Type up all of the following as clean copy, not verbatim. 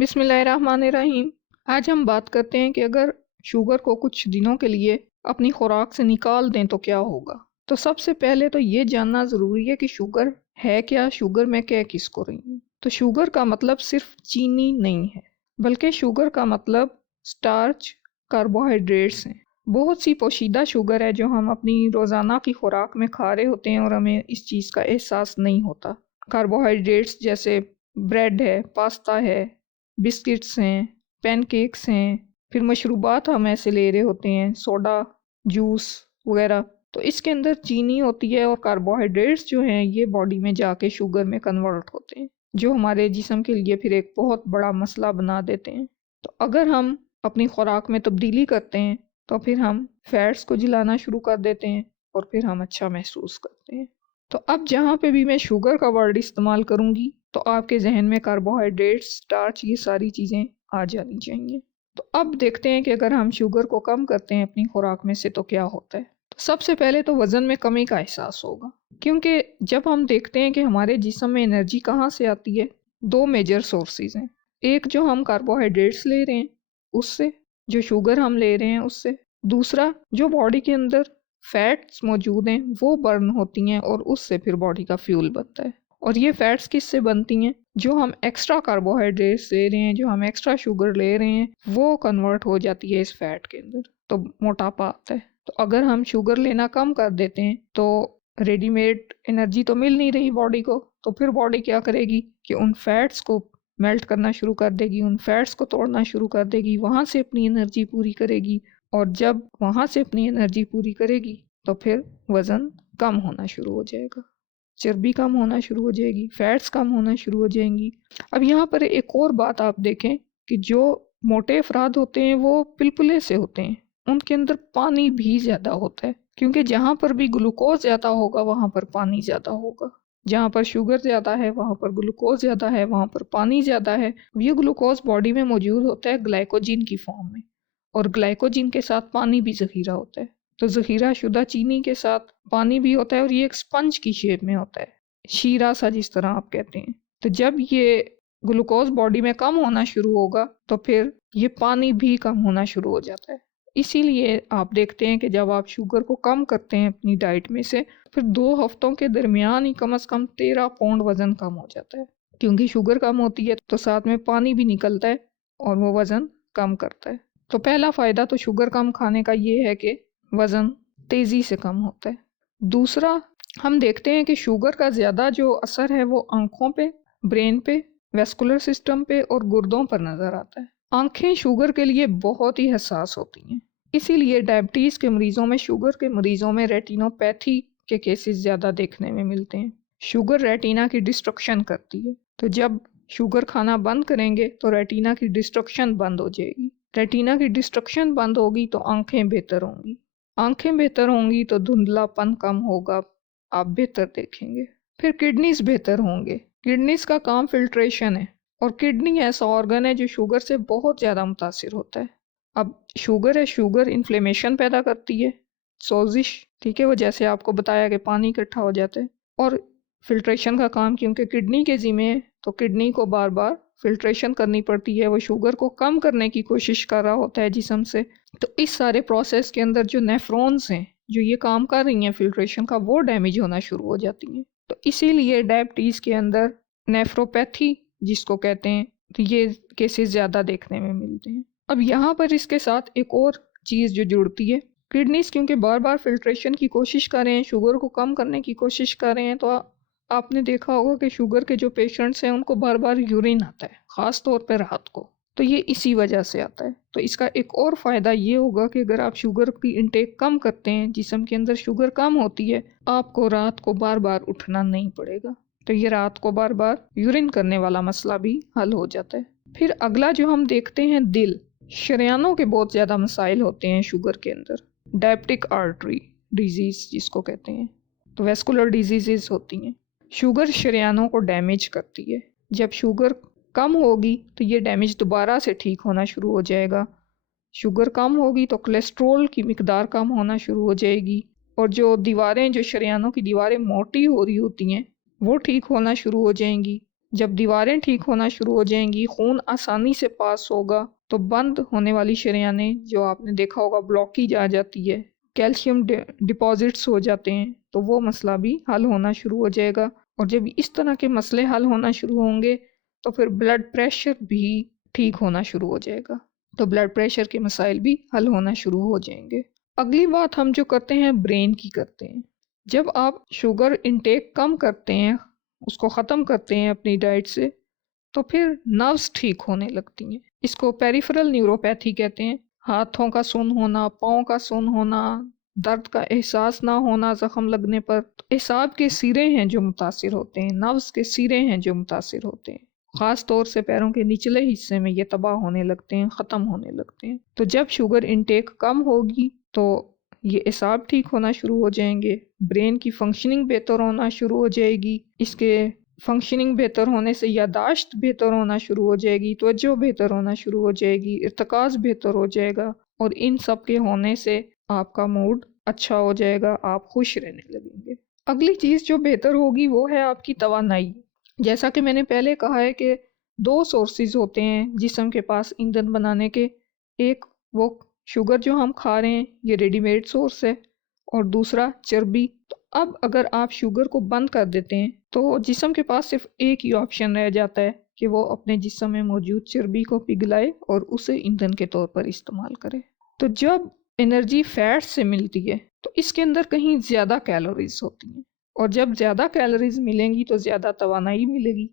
बिस्मिल्लाहिर्रहमानिर्रहीम। आज हम बात करते हैं कि अगर शुगर को कुछ दिनों के लिए अपनी खुराक से निकाल दें तो क्या होगा। तो सबसे पहले तो ये जानना ज़रूरी है कि शुगर है क्या, शुगर मैं कह किसको रही हूँ। तो शुगर का मतलब सिर्फ चीनी नहीं है, बल्कि शुगर का मतलब स्टार्च, कार्बोहाइड्रेट्स हैं। बहुत सी पोशीदा शुगर है जो हम अपनी रोज़ाना की खुराक में खा रहे होते हैं और हमें इस चीज़ का एहसास नहीं होता। कार्बोहाइड्रेट्स जैसे ब्रेड है, पास्ता है, बिस्किट्स हैं, पैनकेक्स हैं, फिर मशरूबात हम ऐसे ले रहे होते हैं, सोडा, जूस वगैरह। तो इसके अंदर चीनी होती है और कार्बोहाइड्रेट्स जो हैं ये बॉडी में जाके शुगर में कन्वर्ट होते हैं, जो हमारे जिस्म के लिए फिर एक बहुत बड़ा मसला बना देते हैं। तो अगर हम अपनी खुराक में तब्दीली करते हैं तो फिर हम फैट्स को जलाना शुरू कर देते हैं और फिर हम अच्छा महसूस करते हैं। तो अब जहाँ पे भी मैं शुगर का वर्ड इस्तेमाल करूँगी तो आपके जहन में कार्बोहाइड्रेट्स, स्टार्च, ये सारी चीज़ें आ जानी चाहिए। तो अब देखते हैं कि अगर हम शुगर को कम करते हैं अपनी खुराक में से तो क्या होता है। तो सबसे पहले तो वज़न में कमी का एहसास होगा, क्योंकि जब हम देखते हैं कि हमारे जिस्म में एनर्जी कहाँ से आती है, दो मेजर सोर्सेज हैं। एक जो हम कार्बोहाइड्रेट्स ले रहे हैं उससे, जो शुगर हम ले रहे हैं उससे, दूसरा जो बॉडी के अंदर फैट्स मौजूद हैं वो बर्न होती हैं और उससे फिर बॉडी का फ्यूल बनता है। और ये फैट्स किससे बनती हैं? जो हम एक्स्ट्रा कार्बोहाइड्रेट्स ले रहे हैं, जो हम एक्स्ट्रा शुगर ले रहे हैं, वो कन्वर्ट हो जाती है इस फैट के अंदर, तो मोटापा आता है। तो अगर हम शुगर लेना कम कर देते हैं तो रेडीमेड एनर्जी तो मिल नहीं रही बॉडी को, तो फिर बॉडी क्या करेगी कि उन फैट्स को मेल्ट करना शुरू कर देगी, उन फैट्स को तोड़ना शुरू कर देगी, वहाँ से अपनी एनर्जी पूरी करेगी। और जब वहाँ से अपनी एनर्जी पूरी करेगी तो फिर वज़न कम होना शुरू हो जाएगा, चर्बी कम होना शुरू हो जाएगी, फैट्स कम होना शुरू हो जाएंगी। अब यहाँ पर एक और बात आप देखें कि जो मोटे अफराद होते हैं वो पिलपुले से होते हैं, उनके अंदर पानी भी ज़्यादा होता है, क्योंकि जहाँ पर भी ग्लूकोज ज़्यादा होगा वहाँ पर पानी ज़्यादा होगा। जहाँ पर शुगर ज़्यादा है वहाँ पर ग्लूकोज ज़्यादा है, वहाँ पर पानी ज़्यादा है। ये ग्लूकोज बॉडी में मौजूद होता है ग्लाइकोजिन की फॉर्म में, और ग्लाइकोजिन के साथ पानी भी ज़ख़ीरा होता है। तो ज़ख़ीरा शुदा चीनी के साथ पानी भी होता है और ये एक स्पंज की शेप में होता है, शीरा सा जिस तरह आप कहते हैं। तो जब ये ग्लूकोज बॉडी में कम होना शुरू होगा तो फिर ये पानी भी कम होना शुरू हो जाता है। इसीलिए आप देखते हैं कि जब आप शुगर को कम करते हैं अपनी डाइट में से, फिर 2 हफ्तों के दरमियान ही कम से कम 13 पाउंड वज़न कम हो जाता है, क्योंकि शुगर कम होती है तो साथ में पानी भी निकलता है और वो वज़न कम करता है। तो पहला फ़ायदा तो शुगर कम खाने का ये है कि वज़न तेज़ी से कम होता है। दूसरा, हम देखते हैं कि शुगर का ज़्यादा जो असर है वो आँखों पे, ब्रेन पे, वेस्कुलर सिस्टम पे और गुर्दों पर नज़र आता है। आँखें शुगर के लिए बहुत ही हसास होती हैं, इसीलिए डायबिटीज़ के मरीज़ों में, शुगर के मरीज़ों में रेटिनोपैथी के केसेस ज़्यादा देखने में मिलते हैं। शुगर रेटिना की डिस्ट्रक्शन करती है, तो जब शुगर खाना बंद करेंगे तो रेटिना की डिस्ट्रक्शन बंद हो जाएगी। रेटिना की डिस्ट्रक्शन बंद होगी तो आँखें बेहतर होंगी, आँखें बेहतर होंगी तो धुंधलापन कम होगा, आप बेहतर देखेंगे। फिर किडनीज बेहतर होंगे। किडनीज का काम फिल्ट्रेशन है और किडनी ऐसा ऑर्गन है जो शुगर से बहुत ज़्यादा मुतासिर होता है। अब शुगर है, शुगर इन्फ्लेमेशन पैदा करती है, सोजिश, ठीक है, वो जैसे आपको बताया कि पानी इकट्ठा हो जाता है। और फिल्ट्रेशन का काम क्योंकि किडनी के ज़िम्मे है तो किडनी को बार बार फिल्ट्रेशन करनी पड़ती है, वो शुगर को कम करने की कोशिश कर रहा होता है जिस्म से। तो इस सारे प्रोसेस के अंदर जो नेफ्रॉन्स हैं जो ये काम कर रही हैं फिल्ट्रेशन का, वो डैमेज होना शुरू हो जाती हैं। तो इसीलिए डायबिटीज़ के अंदर नेफ्रोपैथी जिसको कहते हैं, तो ये केसेस ज़्यादा देखने में मिलते हैं। अब यहाँ पर इसके साथ एक और चीज़ जो जुड़ती है, किडनीज क्योंकि बार बार फिल्ट्रेशन की कोशिश कर रहे हैं, शुगर को कम करने की कोशिश कर रहे हैं, तो आपने देखा होगा कि शुगर के जो पेशेंट्स हैं उनको बार बार यूरिन आता है, ख़ास तौर पर रात को, तो ये इसी वजह से आता है। तो इसका एक और फ़ायदा ये होगा कि अगर आप शुगर की इंटेक कम करते हैं, जिस्म के अंदर शुगर कम होती है, आपको रात को बार बार उठना नहीं पड़ेगा, तो ये रात को बार बार यूरिन करने वाला मसला भी हल हो जाता है। फिर अगला जो हम देखते हैं, दिल, शरियानों के बहुत ज़्यादा मसाइल होते हैं शुगर के अंदर, डायबिटिक आर्टरी डिजीज़ जिसको कहते हैं, तो वेस्कुलर डिजीज़ होती हैं। शुगर शरियानों को डैमेज करती है, जब शुगर कम होगी तो ये डैमेज दोबारा से ठीक होना शुरू हो जाएगा। शुगर कम होगी तो कोलेस्ट्रॉल की मिकदार कम होना शुरू हो जाएगी, और जो दीवारें, जो शरियानों की दीवारें मोटी हो रही होती हैं वो ठीक होना शुरू हो जाएंगी। जब दीवारें ठीक होना शुरू हो जाएंगी, खून आसानी से पास होगा, तो बंद होने वाली शरेयानें जो आपने देखा होगा ब्लॉकेज आ जाती है, कैल्शियम डिपॉजिट्स हो जाते हैं, तो वो मसला भी हल होना शुरू हो जाएगा। और जब इस तरह के मसले हल होना शुरू होंगे तो फिर ब्लड प्रेशर भी ठीक होना शुरू हो जाएगा, तो ब्लड प्रेशर के मसाइल भी हल होना शुरू हो जाएंगे। अगली बात हम जो करते हैं ब्रेन की करते हैं। जब आप शुगर इंटेक कम करते हैं, उसको ख़त्म करते हैं अपनी डाइट से, तो फिर नर्व्स ठीक होने लगती हैं। इसको पेरिफेरल न्यूरोपैथी कहते हैं। हाथों का सुन्न होना, पाँव का सुन्न होना, दर्द का एहसास ना होना ज़ख्म लगने पर। तो एसाब के सिरे हैं जो मुतासिर होते हैं, नर्व्स के सिरे हैं जो मुतासिर होते हैं। ख़ास तौर से पैरों के निचले हिस्से में ये तबाह होने लगते हैं, ख़त्म होने लगते हैं। तो जब शुगर इंटेक कम होगी तो ये एसाब ठीक होना शुरू हो जाएंगे, ब्रेन की फंक्शनिंग बेहतर होना शुरू हो जाएगी। इसके फंक्शनिंग बेहतर होने से यादाश्त बेहतर होना शुरू हो जाएगी, तवज्जो बेहतर होना शुरू हो जाएगी, इर्तिकाज़ बेहतर हो जाएगा, और इन सब के होने से आपका मूड अच्छा हो जाएगा, आप खुश रहने लगेंगे। अगली चीज़ जो बेहतर होगी वो है आपकी तवानाई। जैसा कि मैंने पहले कहा है कि दो सोर्सेज होते हैं जिस्म के पास ईंधन बनाने के। एक वो शुगर जो हम खा रहे हैं, ये रेडीमेड सोर्स है, और दूसरा चर्बी। तो अब अगर आप शुगर को बंद कर देते हैं तो जिस्म के पास सिर्फ एक ही ऑप्शन रह जाता है कि वो अपने जिस्म में मौजूद चर्बी को पिघलाए और उसे ईंधन के तौर पर इस्तेमाल करे। तो जब एनर्जी फैट से मिलती है तो इसके अंदर कहीं ज़्यादा कैलोरीज होती हैं, और जब ज़्यादा कैलोरीज मिलेंगी तो ज़्यादा तवानाई मिलेगी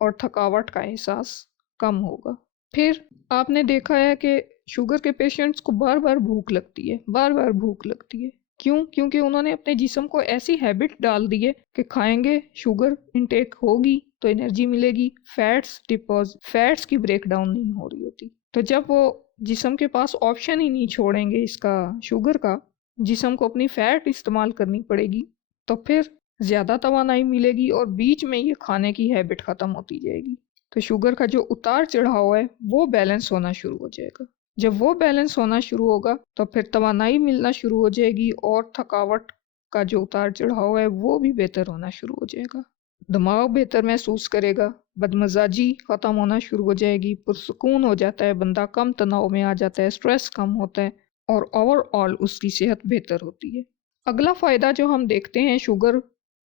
और थकावट का एहसास कम होगा। फिर आपने देखा है कि शुगर के पेशेंट्स को बार बार भूख लगती है, बार बार भूख लगती है। क्यों? क्योंकि उन्होंने अपने जिस्म को ऐसी हैबिट डाल दी है कि खाएंगे, शुगर इंटेक होगी तो एनर्जी मिलेगी, फैट्स की ब्रेक डाउन नहीं हो रही होती। तो जब वो जिस्म के पास ऑप्शन ही नहीं छोड़ेंगे इसका शुगर का, जिस्म को अपनी फैट इस्तेमाल करनी पड़ेगी, तो फिर ज़्यादा तवानाई मिलेगी और बीच में ये खाने की हैबिट ख़त्म होती जाएगी। तो शुगर का जो उतार चढ़ाव है वो बैलेंस होना शुरू हो जाएगा। जब वो बैलेंस होना शुरू होगा तो फिर तवानाई मिलना शुरू हो जाएगी और थकावट का जो उतार चढ़ाव है वो भी बेहतर होना शुरू हो जाएगा। दिमाग बेहतर महसूस करेगा, बदमजाजी ख़त्म होना शुरू हो जाएगी, पुरसुकून हो जाता है बंदा, कम तनाव में आ जाता है, स्ट्रेस कम होता है और ओवरऑल उसकी सेहत बेहतर होती है। अगला फ़ायदा जो हम देखते हैं शुगर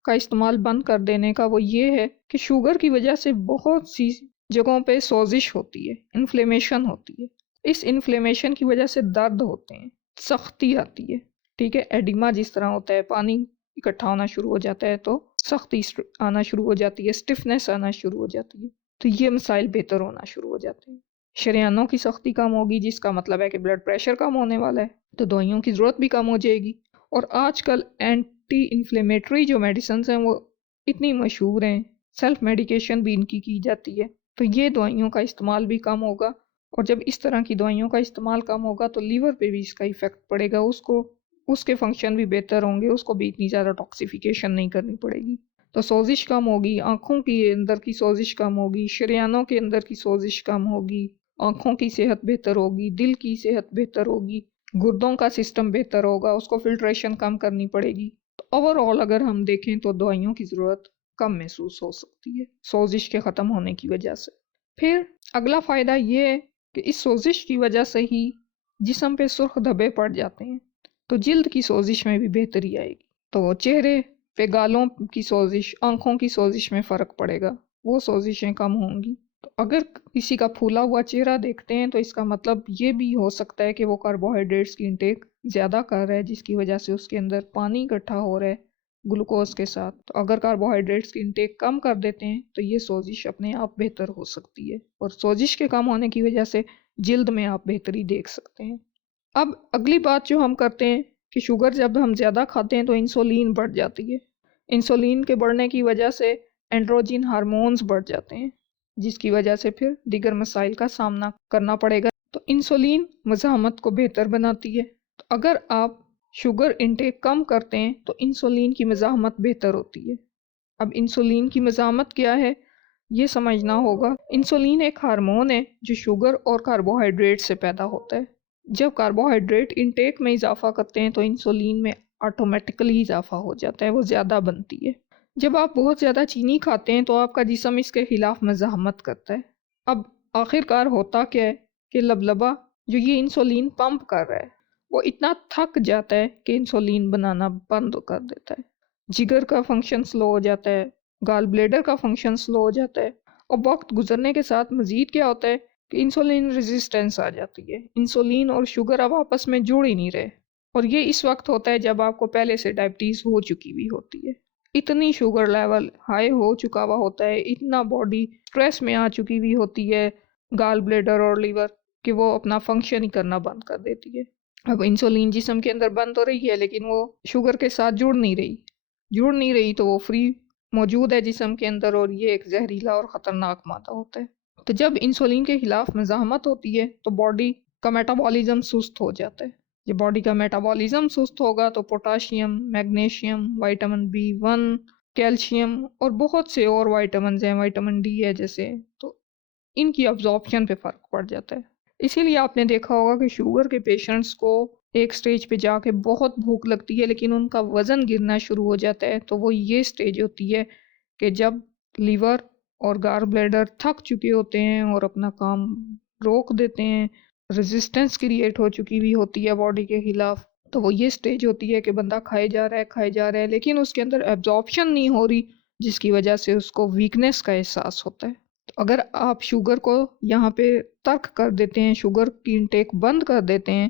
का इस्तेमाल बंद कर देने का, वो ये है कि शुगर की वजह से बहुत सी जगहों पे सोजिश होती है, इन्फ्लेमेशन होती है। इस इन्फ्लेमेशन की वजह से दर्द होते हैं, सख्ती आती है, ठीक है। एडिमा जिस तरह होता है, पानी इकट्ठा होना शुरू हो जाता है तो सख्ती आना शुरू हो जाती है, स्टिफनेस आना शुरू हो जाती है, तो ये मसाइल बेहतर होना शुरू हो जाते हैं। शरेयानों की सख्ती कम होगी, जिसका मतलब है कि ब्लड प्रेशर कम होने वाला है, तो दवाइयों की ज़रूरत भी कम हो जाएगी। और आजकल एंटी इन्फ्लेमेटरी जो मेडिसिन हैं वो इतनी मशहूर हैं, सेल्फ मेडिकेशन भी इनकी की जाती है, तो ये दवाइयों का इस्तेमाल भी कम होगा। और जब इस तरह की दवाइयों का इस्तेमाल कम होगा तो लीवर पे भी इसका इफ़ेक्ट पड़ेगा, उसके फंक्शन भी बेहतर होंगे, उसको भी इतनी ज़्यादा टॉक्सिफिकेशन नहीं करनी पड़ेगी, तो सोजिश कम होगी, आँखों की अंदर की सोजिश कम होगी, शरेयानों के अंदर की सोजिश कम होगी, आँखों की सेहत बेहतर होगी, दिल की सेहत बेहतर होगी, गुर्दों का सिस्टम बेहतर होगा, उसको फिल्ट्रेशन कम करनी पड़ेगी। तो ओवरऑल अगर हम देखें तो दवाइयों की ज़रूरत कम महसूस हो सकती है सोजिश के ख़त्म होने की वजह से। फिर अगला फ़ायदा ये है कि इस सोजिश की वजह से ही जिस्म पे सुर्ख धब्बे पड़ जाते हैं, तो जिल्द की सोजिश में भी बेहतरी आएगी। तो चेहरे पे गालों की सोजिश, आँखों की सोजिश में फ़र्क पड़ेगा, वो सोजिशें कम होंगी। तो अगर किसी का फूला हुआ चेहरा देखते हैं तो इसका मतलब ये भी हो सकता है कि वो कार्बोहाइड्रेट्स की इंटेक ज़्यादा कर रहा है, जिसकी वजह से उसके अंदर पानी इकट्ठा हो रहा है ग्लूकोज के साथ। तो अगर कार्बोहाइड्रेट्स की इंटेक कम कर देते हैं तो ये सोजिश अपने आप बेहतर हो सकती है, और सोजिश के कम होने की वजह से जिल्द में आप बेहतरी देख सकते हैं। अब अगली बात जो हम करते हैं कि शुगर जब हम ज़्यादा खाते हैं तो इंसुलिन बढ़ जाती है। इंसुलिन के बढ़ने की वजह से एंड्रोजन हार्मोन्स बढ़ जाते हैं, जिसकी वजह से फिर दीगर मसाइल का सामना करना पड़ेगा। तो इंसुलिन मज़ाहमत को बेहतर बनाती है। तो अगर आप शुगर इंटेक कम करते हैं तो इंसुलिन की मज़ाहमत बेहतर होती है। अब इंसुलिन की मज़ाहमत क्या है ये समझना होगा। इंसुलिन एक हार्मोन है जो शुगर और कार्बोहाइड्रेट से पैदा होता है। जब कार्बोहाइड्रेट इंटेक में इजाफा करते हैं तो इंसुलिन में ऑटोमेटिकली इजाफा हो जाता है, वो ज़्यादा बनती है। جب آپ بہت زیادہ چینی کھاتے ہیں تو آپ کا جسم اس کے خلاف مزاحمت کرتا ہے۔ اب آخر کار ہوتا کیا ہے کہ لبلبا جو یہ انسولین پمپ کر رہا ہے وہ اتنا تھک جاتا ہے کہ انسولین بنانا بند کر دیتا ہے، جگر کا فنکشن سلو ہو جاتا ہے، گال بلیڈر کا فنکشن سلو ہو جاتا ہے، اور وقت گزرنے کے ساتھ مزید کیا ہوتا ہے کہ انسولین ریزسٹنس آ جاتی ہے، انسولین اور شوگر اب آپس میں جڑ ہی نہیں رہے، اور یہ اس وقت ہوتا ہے جب آپ کو پہلے سے ڈائبٹیز ہو چکی ہوئی ہوتی ہے، اتنی شوگر لیول ہائی ہو چکا ہوا ہوتا ہے، اتنا باڈی سٹریس میں آ چکی ہوئی ہوتی ہے گال بلیڈر اور لیور کہ وہ اپنا فنکشن ہی کرنا بند کر دیتی ہے۔ اب انسولین جسم کے اندر بند ہو رہی ہے لیکن وہ شوگر کے ساتھ جڑ نہیں رہی تو وہ فری موجود ہے جسم کے اندر، اور یہ ایک زہریلا اور خطرناک مادہ ہوتا ہے۔ تو جب انسولین کے خلاف مزاحمت ہوتی ہے تو باڈی کا میٹابولیزم سست ہو جاتا ہے، جب باڈی کا میٹابولیزم سست ہوگا تو potassium, magnesium, vitamin B1، calcium اور بہت سے اور وائٹامنز ہیں، وائٹامن ڈی ہے جیسے، تو ان کی ابزارپشن پہ فرق پڑ جاتا ہے۔ اسی لیے آپ نے دیکھا ہوگا کہ شوگر کے پیشنٹس کو ایک سٹیج پہ جا کے بہت بھوک لگتی ہے لیکن ان کا وزن گرنا شروع ہو جاتا ہے، تو وہ یہ سٹیج ہوتی ہے کہ جب لیور اور گال بلیڈر تھک چکے ہوتے ہیں اور اپنا کام روک دیتے ہیں، ریزسٹنس کریٹ ہو چکی ہوئی ہوتی ہے باڈی کے خلاف، تو وہ یہ سٹیج ہوتی ہے کہ بندہ کھائے جا رہا ہے لیکن اس کے اندر ایبزارپشن نہیں ہو رہی، جس کی وجہ سے اس کو ویکنس کا احساس ہوتا ہے۔ تو اگر آپ شوگر کو یہاں پہ ترک کر دیتے ہیں، شوگر کی انٹیک بند کر دیتے ہیں،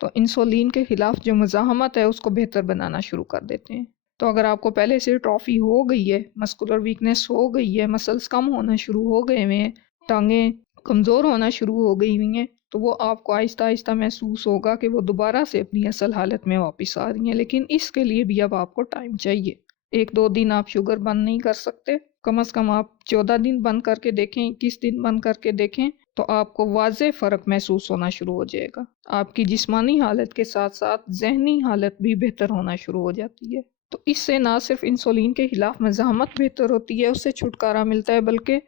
تو انسولین کے خلاف جو مزاحمت ہے اس کو بہتر بنانا شروع کر دیتے ہیں۔ تو اگر آپ کو پہلے سے ٹرافی ہو گئی ہے، مسکولر ویکنس ہو گئی ہے، مسلز کم ہونا شروع ہو گئے ہوئے ہیں، ٹانگیں کمزور ہونا شروع ہو گئی ہوئی ہیں، تو وہ آپ کو آہستہ آہستہ محسوس ہوگا کہ وہ دوبارہ سے اپنی اصل حالت میں واپس آ رہی ہیں، لیکن اس کے لیے بھی اب آپ کو ٹائم چاہیے۔ 1-2 دن آپ شوگر بند نہیں کر سکتے، کم از کم آپ 14 دن بند کر کے دیکھیں، 21 دن بند کر کے دیکھیں، تو آپ کو واضح فرق محسوس ہونا شروع ہو جائے گا۔ آپ کی جسمانی حالت کے ساتھ ساتھ ذہنی حالت بھی بہتر ہونا شروع ہو جاتی ہے۔ تو اس سے نہ صرف انسولین کے خلاف مزاحمت بہتر ہوتی ہے، اس سے چھٹکارا ملتا ہے، بلکہ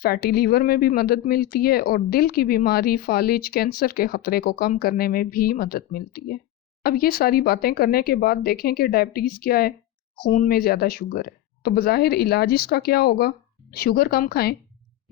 فیٹی لیور میں بھی مدد ملتی ہے اور دل کی بیماری، فالج، کینسر کے خطرے کو کم کرنے میں بھی مدد ملتی ہے۔ اب یہ ساری باتیں کرنے کے بعد دیکھیں کہ ڈائبٹیز کیا ہے، خون میں زیادہ شوگر ہے، تو بظاہر علاج اس کا کیا ہوگا؟ شوگر کم کھائیں،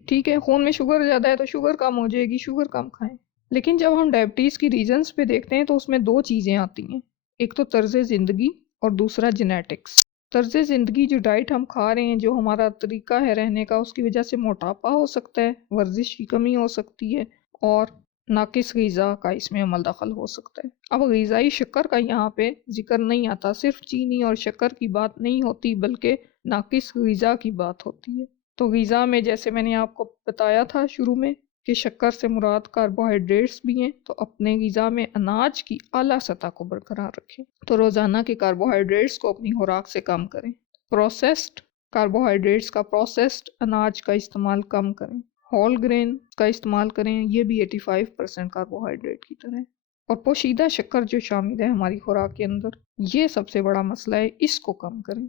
ٹھیک ہے، خون میں شوگر زیادہ ہے تو شوگر کم ہو جائے گی، شوگر کم کھائیں۔ لیکن جب ہم ڈائبٹیز کی ریزنز پہ دیکھتے ہیں تو اس میں 2 چیزیں آتی ہیں، ایک تو طرز زندگی اور دوسرا جینیٹکس۔ طرز زندگی جو ڈائٹ ہم کھا رہے ہیں، جو ہمارا طریقہ ہے رہنے کا، اس کی وجہ سے موٹاپا ہو سکتا ہے، ورزش کی کمی ہو سکتی ہے، اور ناقص غذا کا اس میں عمل دخل ہو سکتا ہے۔ اب غذائی شکر کا یہاں پہ ذکر نہیں آتا، صرف چینی اور شکر کی بات نہیں ہوتی بلکہ ناقص غذا کی بات ہوتی ہے۔ تو غذا میں جیسے میں نے آپ کو بتایا تھا شروع میں کہ شکر سے مراد کاربوہائیڈریٹس بھی ہیں، تو اپنے غذا میں اناج کی اعلیٰ سطح کو برقرار رکھیں، تو روزانہ کے کاربوہائیڈریٹس کو اپنی خوراک سے کم کریں، پروسیسڈ کاربوہائیڈریٹس کا، پروسیسڈ اناج کا استعمال کم کریں، ہول گرین کا استعمال کریں، یہ بھی 85% کاربوہائیڈریٹ کی طرح ہے، اور پوشیدہ شکر جو شامل ہے ہماری خوراک کے اندر، یہ سب سے بڑا مسئلہ ہے، اس کو کم کریں۔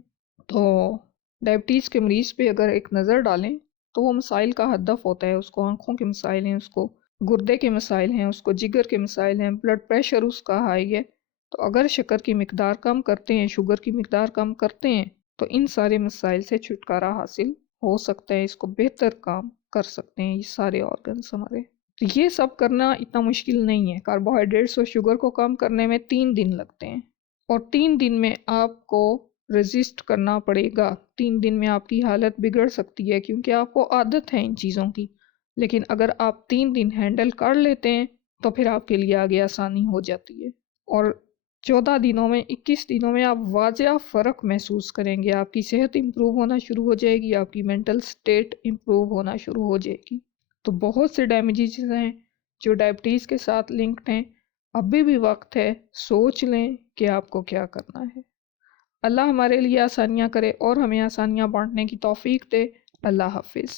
تو ڈائبٹیز کے مریض پہ اگر ایک نظر ڈالیں تو وہ مسائل کا ہدف ہوتا ہے، اس کو آنکھوں کے مسائل ہیں، اس کو گردے کے مسائل ہیں، اس کو جگر کے مسائل ہیں، بلڈ پریشر اس کا ہائی ہے، تو اگر شکر کی مقدار کم کرتے ہیں، شوگر کی مقدار کم کرتے ہیں، تو ان سارے مسائل سے چھٹکارا حاصل ہو سکتا ہے، اس کو بہتر کام کر سکتے ہیں یہ سارے آرگنز ہمارے۔ تو یہ سب کرنا اتنا مشکل نہیں ہے، کاربوہائیڈریٹس اور شوگر کو کم کرنے میں 3 دن لگتے ہیں، اور 3 دن میں آپ کو ریزسٹ کرنا پڑے گا۔ 3 دن میں آپ کی حالت بگڑ سکتی ہے کیونکہ آپ کو عادت ہے ان چیزوں کی، لیکن اگر آپ 3 دن ہینڈل کر لیتے ہیں تو پھر آپ کے لیے آگے آسانی ہو جاتی ہے، اور 14 دنوں میں، 21 دنوں میں آپ واضح فرق محسوس کریں گے، آپ کی صحت امپروو ہونا شروع ہو جائے گی، آپ کی مینٹل سٹیٹ امپروو ہونا شروع ہو جائے گی۔ تو بہت سے ڈیمیجز ہیں جو ڈائبٹیز کے ساتھ لنکڈ ہیں، ابھی بھی وقت ہے، سوچ لیں کہ آپ کو کیا کرنا ہے۔ اللہ ہمارے لیے آسانیاں کرے اور ہمیں آسانیاں بانٹنے کی توفیق دے۔ اللہ حافظ۔